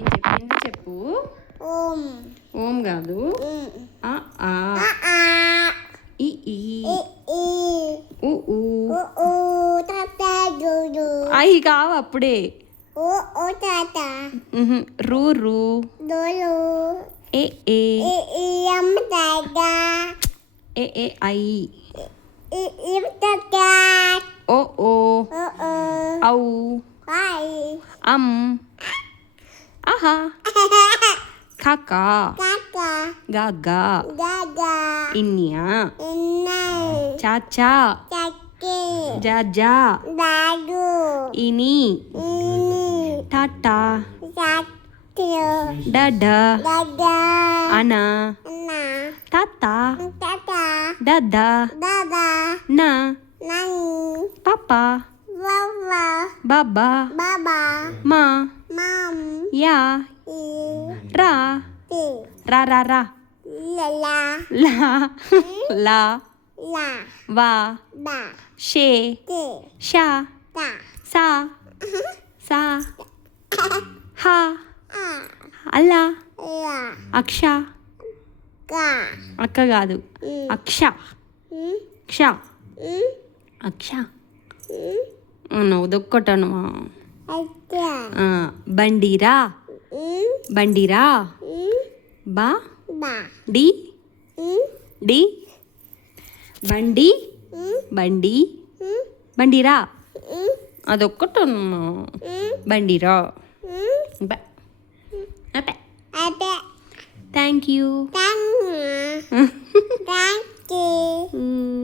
చెప్పింది చెప్పు. ఓం ఓం కాదు. ఆ ఆ ఈ ఈ ఉ ఊ అయి కావు అప్పుడే. రు రు ఏ ఏ ఏ ఏ ఐ ఓ ఓ ఔ అమ్ ఆహా కాకా గాగా ఇన్యా చాచా జాజా ఇని టాటా డాడా అనా తాత దాదా నా పాపా బాబా మా యా రా రా రా రా లా లా వా షే షా సా సా హా అల్లా అక్ష అక్క కాదు అక్ష క్ష అక్ష నువ్వు దొక్కటను. బండిరా బండిరా బా డి డి బండి బండి బండిరా అదొక్కటను. బండిరా థ్యాంక్ యూ.